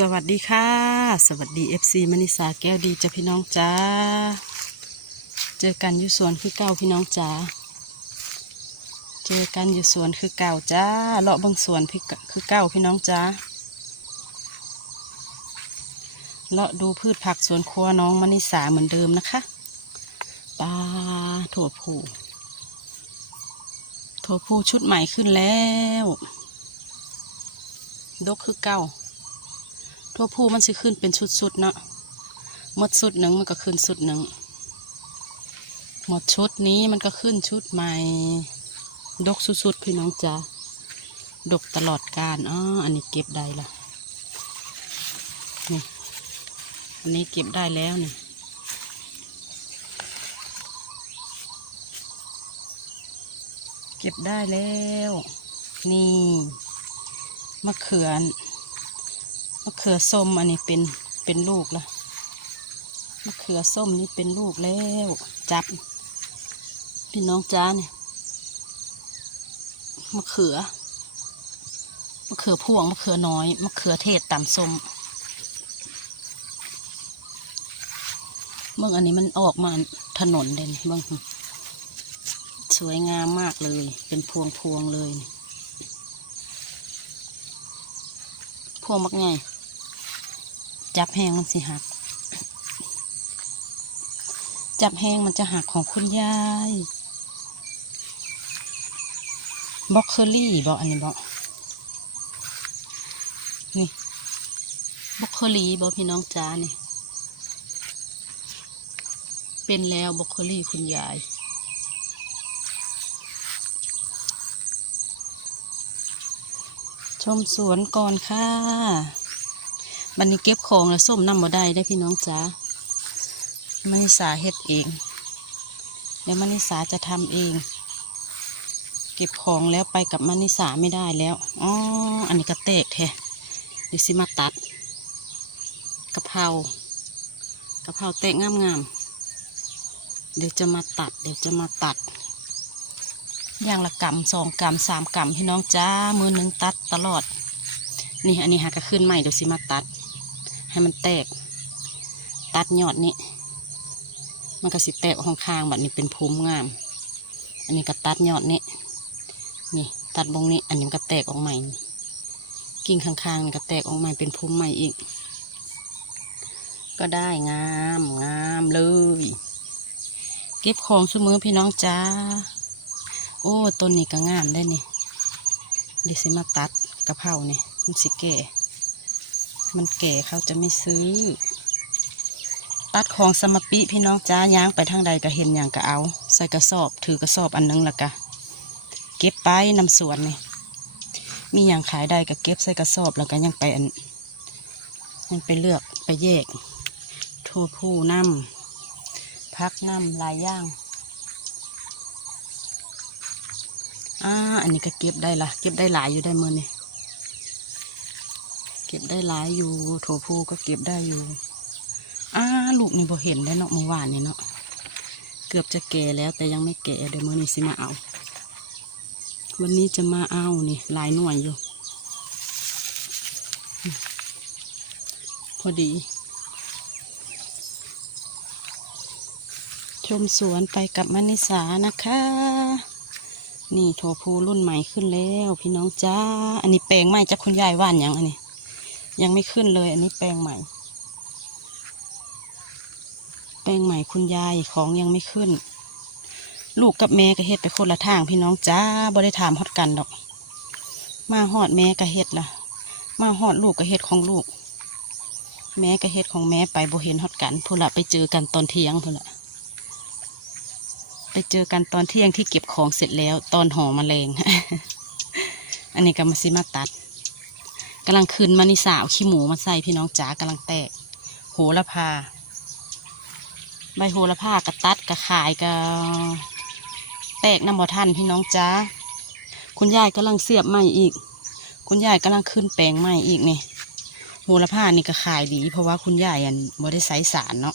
สวัสดีค่ะ สวัสดี FC มณิสาแก้วดีจ้ะพี่น้องจ้า เจอกันอยู่สวนคือเก่าพี่น้องจ้า เจอกันอยู่สวนคือเก่าจ้า เลาะบางสวนพี่คือเก่าพี่น้องจ้า เลาะดูพืชผักสวนครัวน้องมณิสาเหมือนเดิมนะคะ ปลาถั่วผูถั่วผูชุดใหม่ขึ้นแล้ว ดกคือเก่า ทั่วผู้มันสิขึ้นเป็นชุดๆเนาะหมดชุดหนึ่งมันก็ขึ้นชุดหนึ่งหมดชุดนี้มันก็ขึ้นชุดใหม่ ดกสุดๆพี่น้องจ๋าดกตลอดการอ๋ออันนี้เก็บได้ละนี่อันนี้เก็บได้แล้วนี่เก็บได้แล้ว นี่มะเขือ มะเขือส้มอันนี้เป็นเป็นลูกละมะเขือส้มนี่เป็นลูกแล้ว จับ พี่น้องจ้าเนี่ยมะเขือมะเขือพวงมะเขือน้อยมะเขือเทศต่ำส้มเมื่ออันนี้มันออกมาถนนเลยนี่เบางสวยงามมากเลย เป็นพวงพวงเลย พวงมักไง จับแห้งมันสิหัก จับแห้งมันจะหักของคุณยายบล็อกเคอรี่บอกอันนี้บอกนี่บล็อกเคอรี่บอกพี่น้องจ้านี่เป็นแล้วบล็อกเคอรี่คุณยายชมสวนก่อนค่ะ บันนี้เก็บของแล้วส้มน้ำบ่ได้ได้พี่น้องจ๋ามันิสาเฮ็ดเอง เดี๋ยวมันิสาจะทำเอง เก็บของแล้วไปกับมันิสาไม่ได้แล้วอ๋ออันนี้ก็เตกแท้เดี๋ยวสิมาตัดกะเพรากะเพราเตกงามๆเดี๋ยวจะมาตัด เดี๋ยวจะมาตัดอย่างละกำสองกำสามกำพี่น้องจ้ามือหนึ่งตัดตลอด นี่อันนี้หากระขึ้นใหม่เดี๋ยวสิมาตัด ให้มันแตก ตัดยอดนี้ มันก็สิแตกของข้างแบบนี้เป็นภูมิงาม อันนี้ก็ตัดยอดนี้ นี่ตัดบงนี้ อันนี้ก็แตกออกใหม่ กิ่งข้างๆก็แตกออกใหม่เป็นภูมิใหม่อีก ก็ได้งามงามเลยเก็บของสมือพี่น้องจ้า โอ้ต้นนี้ก็งามได้นี่เดี๋ยวสิมาตัดกระเพราเนี่ยมันสิแก่ มันแก่เขาจะไม่ซื้อ ตัดของสมปิพี่น้องจ้าย่างไปทางใดก็เห็นอย่างก็เอา ใส่กระสอบถือกระสอบอันนึงละกะ เก็บไปนำสวนนี่มีอย่างขายได้ก็เก็บใส่กระสอบแล้วก็ยังไปอันยังไปเลือกไปแยกทั่วผู้น้ำพักน้ำลายย่างอ่าอันนี้ก็เก็บได้ละเก็บได้หลายอยู่ได้มือนี่ ก็บได้หลายอยู่โถพูก็เก็บได้อยู่อ่าลูกนี่บ่เห็นได้เนาะเมื่อวานนี่เนาะเกือบจะแก่แล้วแต่ยังไม่แก่เดี๋ยวมื้อนี้สิมาเอา วันนี้จะมาเอานี่หลายหน่วยอยู่ พอดี ชมสวนไปกับมณิสานะคะ นี่โถพูรุ่นใหม่ขึ้นแล้ว พี่น้องจ้า อันนี้แปลงใหม่จากคุณยายว่านอยังอันนี้ ยังไม่ขึ้นเลย อันนี้แปลงใหม่ แปลงใหม่คุณยายของยังไม่ขึ้น ลูกกับแม่ก็เฮ็ดไปคนละทางพี่น้องจ้าบ่ได้ถามฮอดกันดอก มาฮอดแม่ก็เฮ็ดล่ะมาฮอดลูกก็เฮ็ดของลูก แม่ก็เฮ็ดของแม่ไปบ่เห็นฮอดกันพูนละไปเจอกันตอนเที่ยงพูนละไปเจอกันตอนเที่ยงที่เก็บของเสร็จแล้ว ตอนห่อมแมลงอันนี้ก็มาซิมาตัด กำลังคืนมานิสาวขี้หมูมาใส่พี่น้องจ๋ากำลังแตก โหระพา ใบโหระพากระตัดกระขายกระแตกน้ำบ่อทันพี่น้องจ๋าคุณยายกำลังเสียบใหม่อีก คุณยายกำลังขึ้นแปลงใหม่อีกนี่โหระพานี่ก็ขายดี เพราะว่าคุณยายอันบ่ได้ใส่สารเนาะ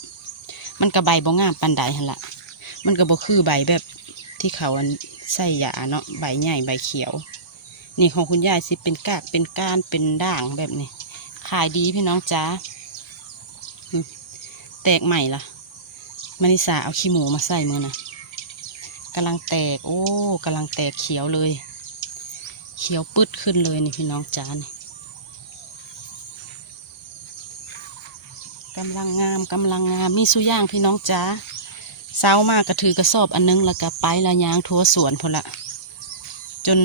มันกระใบบ่งามปันใดหันละมันก็บ่คือใบแบบที่เขาอันใส่ยาเนาะใบใหญ่ใบเขียว นี่ของคุณยายสิเป็นกากเป็นก้านเป็นด่างแบบนี้ ขายดีพี่น้องจ้าแตกใหม่ละมานิสาเอาขี้หมูมาใส่มือนะกำลังแตก โอ้กำลังแตกเขียวเลย เขียวปึ๊ดขึ้นเลยนี่พี่น้องจ้านี่กำลังงามกำลังงามมีสุย่างพี่น้องจ้าเช้ามากก็ถือกระสอบอันนึงแล้วก็ไปละยางทั่วสวนพนละจน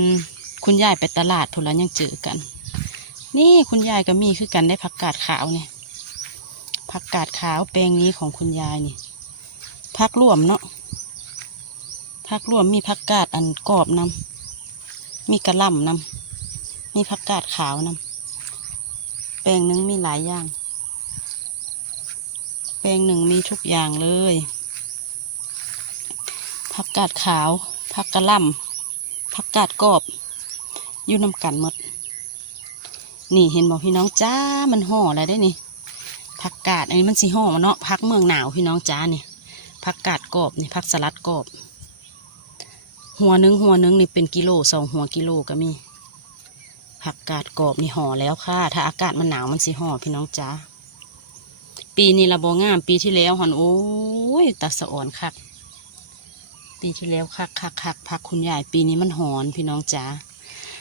คุณยายไปตลาดพนละยังเจอกัน นี่คุณยายก็มีคือกันได้ผักกาดขาวเนี่ยผักกาดขาวแปลงนี้ของคุณยายนี่ผักรวมเนาะผักรวมมีผักกาดอันกรอบนำมีกระล่ำนำมีผักกาดขาวนำแปลงหนึ่งมีหลายอย่าง แปลงหนึ่งมีทุกอย่างเลยผักกาดขาวผักกระล่ำผักกาดกรอบ อยู่นำกันหมด นี่เห็นบอกพี่น้องจ้ามันห่ออะไรได้นี่ผักกาดอันนี้มันสีห่อมาเนาะผักเมืองหนาวพี่น้องจ้านี่ผักกาดกรอบนี่ผักสลัดกรอบ หัวนึงหัวนึงนี่เป็นกิโลสองหัวกิโลก็มีผักกาดกรอบนี่ห่อแล้วค่ะ ถ้าอากาศมันหนาวมันสิห่อพี่น้องจ้าปีนี้ระบงามปีที่แล้วหอนโอ้ยตาสะอ่อนคักปีที่แล้วคักคักคักผักคุณยายปีนี้มันหอนพี่น้องจ้า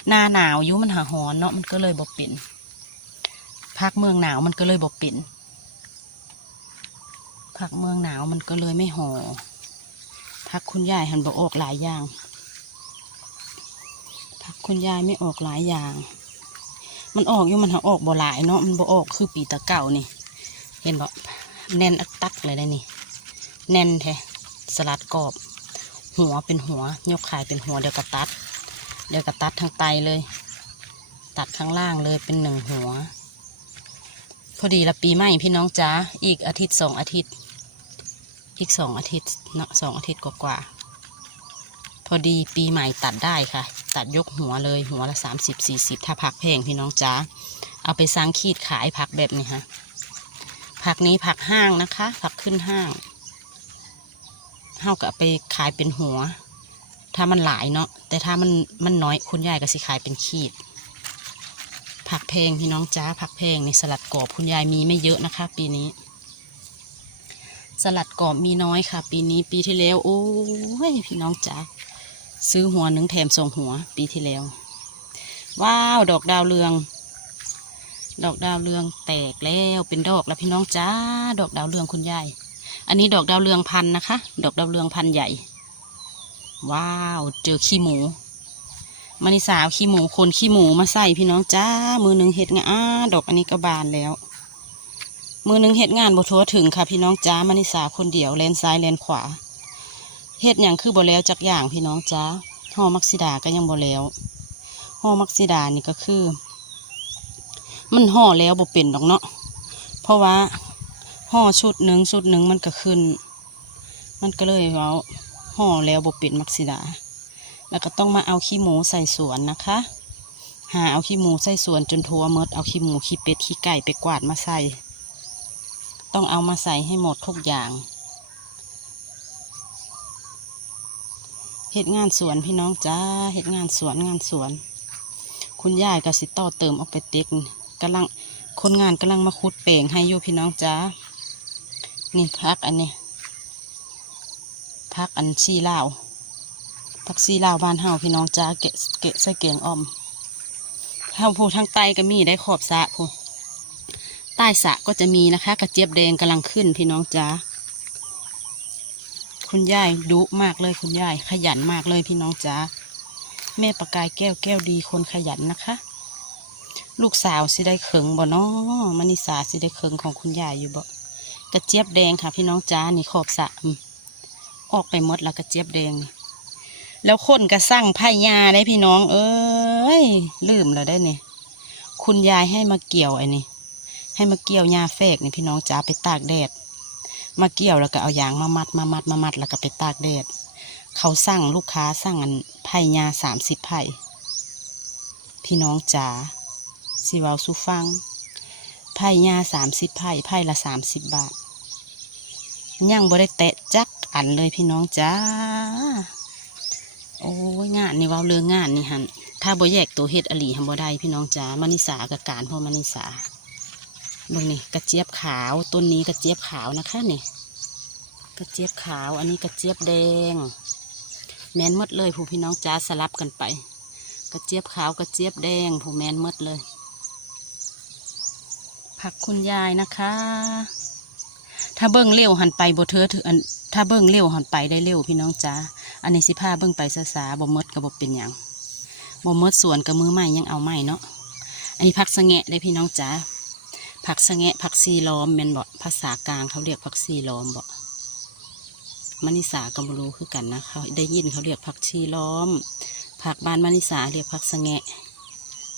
หน้าหนาวยุมันหาหอนเนาะมันก็เลยบ่เป็นผักเมืองหนาวมันก็เลยบ่เป็นผักเมืองหนาวมันก็เลยไม่ห่อผักคุณยายหันบ่ออกหลายอย่างผักคุณยายไม่ออกหลายอย่าง มันออกอยู่มันหาออกบ่หลายเนาะมันบ่ออกคือปีตะเก่านี่ เห็นบ่แน่นอักตักเลยได้นี่ แน่นแท้สลัดกรอบ หัวเป็นหัวยกขายเป็นหัวเดียวกระตัด เดี๋ยวกระตัดทั้งไตเลย ตัดข้างล่างเลยเป็นหนึ่งหัว พอดีละปีใหม่พี่น้องจ้าอีกอาทิตย์สองอาทิตย์ อีกสองอาทิตย์เนาะสองอาทิตย์กว่าๆพอดีปีใหม่ตัดได้ค่ะ ตัดยกหัวเลยหัวละสามสิบสี่สิบถ้าผักแพงพี่น้องจ้าเอาไปสร้างขีดขายผักแบบนี้ฮะผักนี้ผักห้างนะคะ ผักขึ้นห้างเฮาก็เอาไปขายเป็นหัว ถ้ามันหลายเนาะแต่ถ้ามันมันน้อยคุณยายก็สิขายเป็นขีด ผักแพลงพี่น้องจ้าผักแพลงในสลัดกรอบคุณยายมีไม่เยอะนะคะ ปีนี้ สลัดกรอบมีน้อยค่ะ ปีนี้ปีที่แล้ว โอ้ยพี่น้องจ๋าซื้อหัวหนึ่งแถมส่งหัว ปีที่แล้ว ว้าวดอกดาวเรือง ดอกดาวเรืองแตกแล้วเป็นดอกแล้วพี่น้องจ้าดอกดาวเรืองคุณยายอันนี้ดอกดาวเรืองพันนะคะ ดอกดาวเรืองพันใหญ่ ว้าว เจอขี้หมูมานิสาวขี้หมูคนขี้หมูมาใส่พี่น้องจ้า มือหนึ่งเห็ดงาอ้าดอกอันนี้ก็บานแล้ว มือหนึ่งเฮ็ดงานบทัวถึงค่ะพี่น้องจ้ามานิสาคนเดียวเลนซ้ายเลนขวาเฮ็ดอย่างคือบ่แล้วจักอย่างพี่น้องจ้าห่อมักซิดาก็ยังบ่แล้วห่อมักซิดานี่ก็คือ มันห่อแล้วบ่เป็นดอกเนาะเพราะว่าห่อชุดหนึ่งชุดหนึ่งมันก็ขึ้น มันก็เลยเว้า ห่อแล้วบ่ป็นมักซิดาแล้วก็ต้องมาเอาขี้หมูใส่สวนนะคะ หาเอาขี้หมูใส่สวนจนทั่วหมดเอาขี้หมูขี้เป็ดขี้ไก่ไปกวาดมาใส่ ต้องเอามาใส่ให้หมดทุกอย่างเฮ็ดงานสวนพี่น้องจ้าเฮ็ดงานสวนงานสวน คุณยายก็สิต่อเติมออกไปเต็กกำลังคนงานกำลังมาขุดเป่งให้อยู่พี่น้องจ้านี่พักอันนี้ พักอันชีลาวพักชีลาวบ้านเฮาพี่น้องจ้าเกะเกะใส่เกียงอ่อมเฮาผู้ทางใต้ก็มีได้ขอบสะผู้ใต้สะก็จะมีนะคะ กระเจี๊ยบแดงกำลังขึ้นพี่น้องจ้าคุณยายดุมากเลยคุณยายขยันมากเลยพี่น้องจ้าแม่ประกายแก้วแก้วดีคนขยันนะคะ ลูกสาวสิได้เขิงบ่เนาะมณิสาสิได้เขิงของคุณยายอยู่บ่กระเจี๊ยบแดงค่ะ พี่น้องจ้านี่ขอบสระ ออกไปหมดแล้วกระเจี๊ยบแดง แล้วคนก็สั่งไผ่ยาได้พี่น้อง เอ้ย ลืมแล้วได้เนี่ยคุณยายให้มาเกี่ยวไอ้นี่ให้มาเกี่ยวหญ้าแฝกนี่พี่น้องจ๋าไปตากแดด มาเกี่ยวแล้วก็เอายางมามัดมามัดมามัดแล้วก็ไปตากแดด เขาสั่งลูกค้าสั่งอันไผ่หญ้าสามสิบไผ่พี่น้องจ๋าสิเวาสุฟังไผ่หญ้าสามสิบไผ่ไผ่ละสามสิบบาทยังบ่ได้แตะจัก อันเลยพี่น้องจ๋าโอ้ยงานนี่ว่าเรื่องงานนี่หันถ้าบ่แยกตัวเฮ็ดอหลีหันบ่ได้พี่น้องจ๋ามานิสากับการพ่อมานิสาเบิ่งนี่กระเจี๊ยบขาวต้นนี้กระเจี๊ยบขาวนะคะนี่กระเจี๊ยบขาวอันนี้กระเจี๊ยบแดง แมนมดเลยผู้พี่น้องจ้าสลับกันไป กระเจี๊ยบขาวกระเจี๊ยบแดงผู้แมนมดเลยผักคุณยายนะคะ ถ้าเบิ้งเร็วหันไปบ่เธอถืออันถ้าเบิ้งเร็วหันไปได้เร็วพี่น้องจ้าอันนี้สิพาเบิ้งไปซาซาบ่มดก็บ่เป็นหยังบ่มดสวนกับมือใหม่ยังเอาใหม่เนาะอันนี้ผักสะแงะได้พี่น้องจ้าผักสะแงะผักซีล้อมแมนบ่ภาษากลางเขาเรียกผักซีล้อมบ่มานิสาก็บ่รู้คือกันนะเขาได้ยินเขาเรียกผักชีล้อม ผักบ้านมานิสาเรียกผักสะแงะ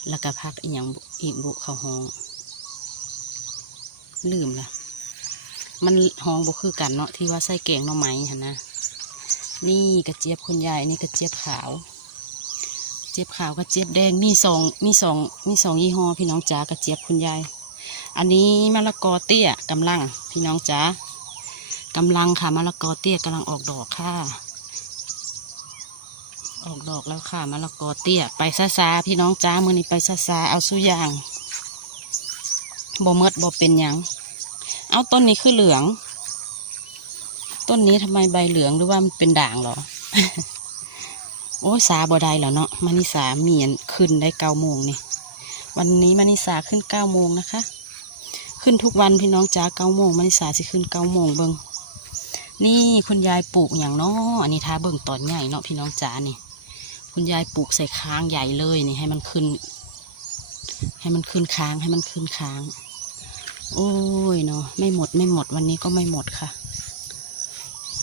แล้วก็ผักอีหยังอีกบุเขาหองลืมละ มันหองบ่คือกันเนาะที่ว่าใส่แกงหน่อไม้หั่นนะนี่กระเจี๊ยบคุณยายนี่กระเจี๊ยบขาว เจี๊ยบขาวกระเจี๊ยบแดงมีสองมีสองมีสองยี่ห้อพี่น้องจ๋ากระเจี๊ยบคุณยาย อันนี้มะละกอเตี้ยกำลัง พี่น้องจ๋ากำลังค่ะมะละกอเตี้ยกำลังออกดอกค่ะ ออกดอกแล้วค่ะมะละกอเตี้ยไปซาซาพี่น้องจ้ามือนี้ไปซาซาเอาสู้ยางบ่เมดบ่เป็นยัง เอาต้นนี้คือเหลือง ต้นนี้ทำไมใบเหลืองหรือว่ามันเป็นด่างเหรอ โอ้สาบ่ได้แล้วเนาะมานิสาเมียนขึ้นได้เก้าโมงนี่ วันนี้มานิสาขึ้นเก้าโมงนะคะ ขึ้นทุกวันพี่น้องจ้าเก้าโมงมานิสาสิขึ้นเก้าโมงเบิงนี่คุณยายปลูกอย่างเนาะอันนี้ท้าเบิ่งตอนใหญ่เนาะพี่น้องจ้านี่ คุณยายปลูกใส่ค้างใหญ่เลยนี่ให้มันขึ้น ให้มันขึ้นค้างให้มันขึ้นค้าง โอ้ยเนาะไม่หมดไม่หมดวันนี้ก็ไม่หมดค่ะ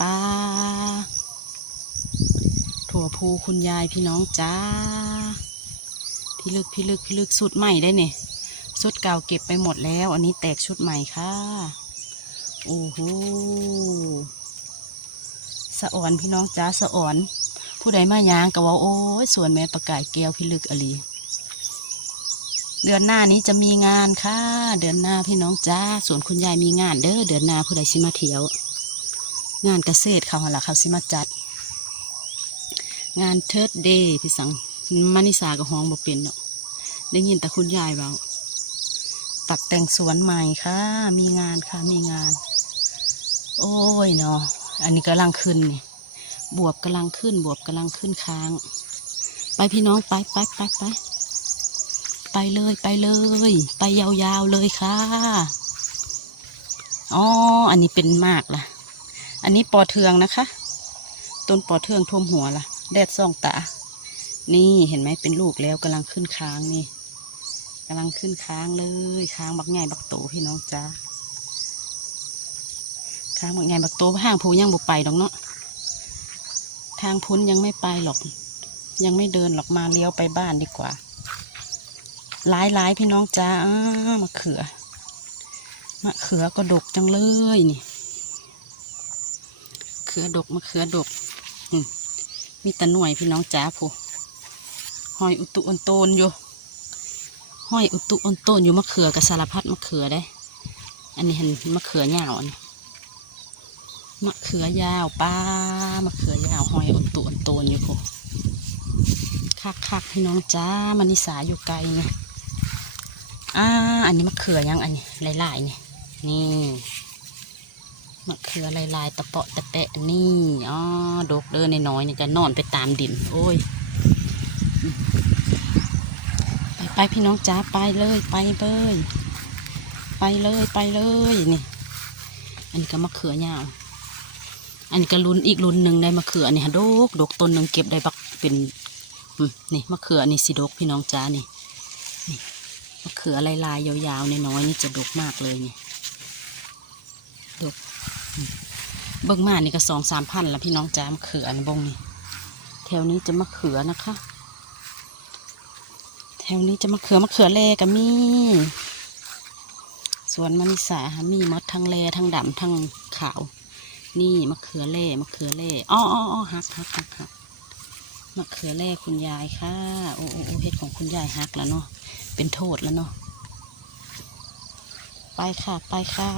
ปลาถั่วพูคุณยายพี่น้องจ้าพี่ลึกพี่ลึกพี่ลึกสุดใหม่ได้เนี่ยสุดเก่าเก็บไปหมดแล้ว อันนี้แตกชุดใหม่ค่ะ โอ้โหสะอ่อนพี่น้องจ้าสะอ่อน ผู้ใดมายางก็ว่าโอ้ยสวนแม่ประกายแก้วพี่ลึกอลี เดือนหน้านี้จะมีงานค่ะ เดือนหน้าพี่น้องจ้าสวนคุณยายมีงานเด้อเดือนหน้าผู้ใดสิมาเที่ยว งานเกษตรเขาหนละเขาสิมาจัด งานเทิร์ดเดย์พี่สังมานิสากับห้องบ่เป็นเนาะได้ยินแต่คุณยายเบาตัดแต่งสวนใหม่ค่ะ มีงานค่ะมีงาน โอ้ยเนาะอันนี้กำลังขึ้นนี่บวบกำลังขึ้น บวบกำลังขึ้นค้าง ไปพี่น้องไปไปไปไป ไปเลยไปเลย ไปยาวๆเลยค่ะ อ๋อ อันนี้เป็นมากล่ะ อันนี้ปอเทืองนะคะ ต้นปอเทืองท่วมหัวล่ะ แดดส่องตา นี่เห็นไหมเป็นลูกแล้วกำลังขึ้นค้างนี่กำลังขึ้นค้างเลยค้างบักใหญ่บักโตพี่น้องจ้าค้างบักใหญ่บักโตห้างผูยังบุไปดอกเนาะ ทางพุ้นยังไม่ไปหรอก ยังไม่เดินหรอกมาเลี้ยวไปบ้านดีกว่า หลายหลายพี่น้องจ้ามะเขือมะเขือก็ดกจังเลยนี่เขือดกมะเขือดกมมีตะหน่วยพี่น้องจ้าผู้หอยอุตุอนโตนอยู่หอยอุตุอนโตนอยู่มะเขือกับสารพัดมะเขือได้ อันนี้เห็นมะเขือยาวอันมะเขือยาวป้ามะเขือยาวหอยอุตุอนโตนอยู่ผู้คักคักๆพี่น้องจ้ามันนิสาอยู่ไกลเนี่ย อ่า อันนี้มะเขือยังอันนี้ลายๆนี่นี่มะเขือลายๆตะเปาะตะแตะนี่อ๋อดกเดินน้อยๆนี่ก็นอนไปตามดิน โอ้ยไปไปพี่น้องจ้าไปเลยไปเลยไปเลยไปเลยนี่ อันนี้ก็มะเขือยาวอันนี้ก็ลุ้นอีกลุ้นหนึ่งได้มะเขือนี่ฮะดกดกต้นหนึ่งเก็บได้บักเป็นนี่มะเขือนี่สิดกพี่น้องจ้านี่นี่ มะเขือลายลายยาวๆน้อยๆนี่จะดกมากเลยนี่ดกเบิ่งมานี่ก็สองสามพันละพี่น้องจ้ามะเขือนะบงนี่แถวนี้จะมะเขือนะคะ แถวนี้จะมะเขือมะเขือแลก็มีสวนมะนิสาหามีมดทั้งแลทั้งดำทั้งขาว นี่มะเขือแล่มะเขือแล่อ้ออ้ออ้อหักหักหักหักมะเขือแล่คุณยายค่ะ โอ้โอ้เห็ดของคุณยายหักแล้วเนาะ เป็นโทษแล้วเนาะไปค่ะไปค่ะ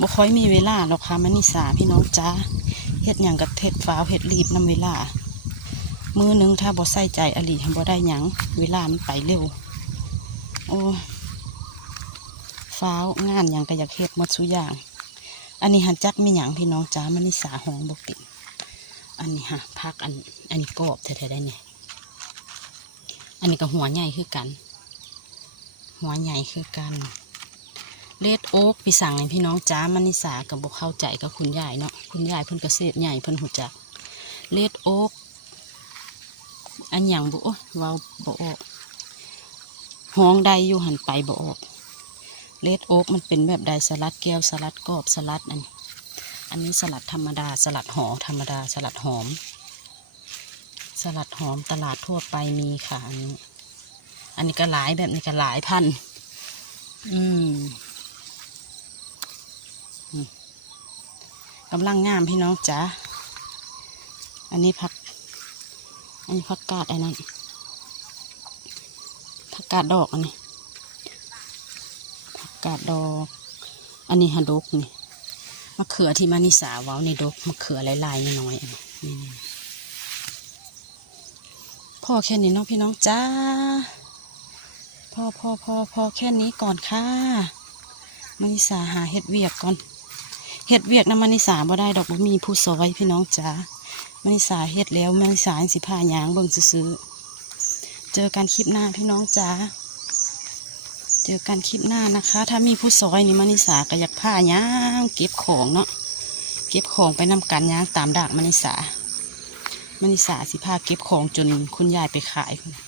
บ่ค่อยมีเวลาหรอกค่ะมันนิสาพี่น้องจ้าเฮ็ดหยังกับเฮ็ดฟ้าวเฮ็ดรีบนำเวลา มือนึงถ้าบ่ใส่ใจอลีบ่ได้หยังเวลามันไปเร็ว โอ้ฟ้าวงานอย่างก็อยากเฮ็ดหมดสุอย่าง อันนี้หันจักไม่หยังพี่น้องจ้ามันนี่สาห้องบกปิ่นอันนี้ฮะพักอันอันนี้กรอบแท้ๆได้เนี่ยอันนี้ก็หัวใหญ่คือกัน หัวใหญ่คือกันเลดโอ๊กพี่สั่งให้พี่น้องจ้ามันนิสากับบกเข้าใจกับคุณยายเนาะคุณยายเพิ่นเกษตรใหญ่เพิ่นหูจักเลดโอ๊กอันหยังบุโอ้ยเว้าบ่ออกห้องใดอยู่หันไปบ่ออกเลดโอ๊กมันเป็นแบบใดสลัดแก้วสลัดกรอบสลัดอันอันนี้สลัดธรรมดาสลัดหอธรรมดาสลัดหอม สลัดหอมตลาดทั่วไปมีค่ะอันนี้ อันนี้ก็หลายแบบนี้ก็หลายพัน อืมกำลังงามพี่น้องจ๋า อันนี้ผัก อันนี้ผักกาดอันนั้นผักกาดดอกอันนี้ ผักกาดดอก อันนี้ฮะดกนี่ มะเขือที่มานิสาว้าในดก มะเขือลายๆน้อยๆนี่พ่อแค่นี้น้องพี่น้องจ้า พ่อพ่อพ่อพอแค่นี้ก่อนค่ะมานิสาหาเห็ดเวียกก่อน เห็ดเวียกนะมานิสาบ่ได้ดอกบ่มีผู้ซอยพี่น้องจ้ามานิสาเห็ดแล้วมานิสาสิพาหยางเบิ่งซื้อเจอกันคลิปหน้าพี่น้องจ้าเจอกันคลิปหน้านะคะ ถ้ามีผู้ซอยนี่มานิสาก็อยากผ้ายางเก็บของเนาะเก็บของไปนำกันยางตามดากมานิสามานิสาสิพาเก็บของจนคุณยายไปขายพุ่น